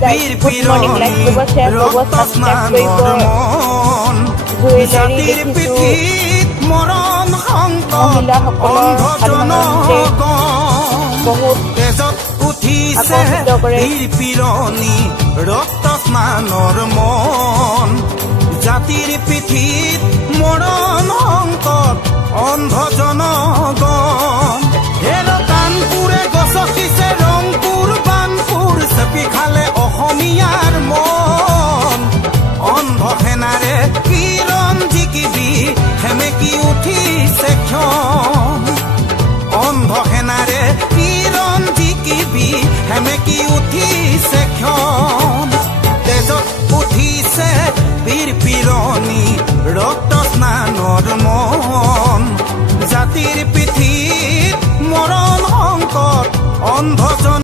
guys, good morning. Like to share, subscribe jewelry দেখিছো মহিলাসকলৰ বহুত আকৰ্ষিত কৰে ৰক্ত স্নানৰ মন জাতিৰ পিঠিত মৰণ সংকট অন্ধ জনগণ হেলো কানপুৰে গছকিছে ৰংপুৰ বানপুৰ চেপি খালে অসমীয়াৰ মন অন্ধ সেনাৰে কিৰণ জিকিবি সেমেকি উঠিছে ক্ষণ অন্ধ সেনাৰে কিৰণ জিকিবি সেমেকি উঠি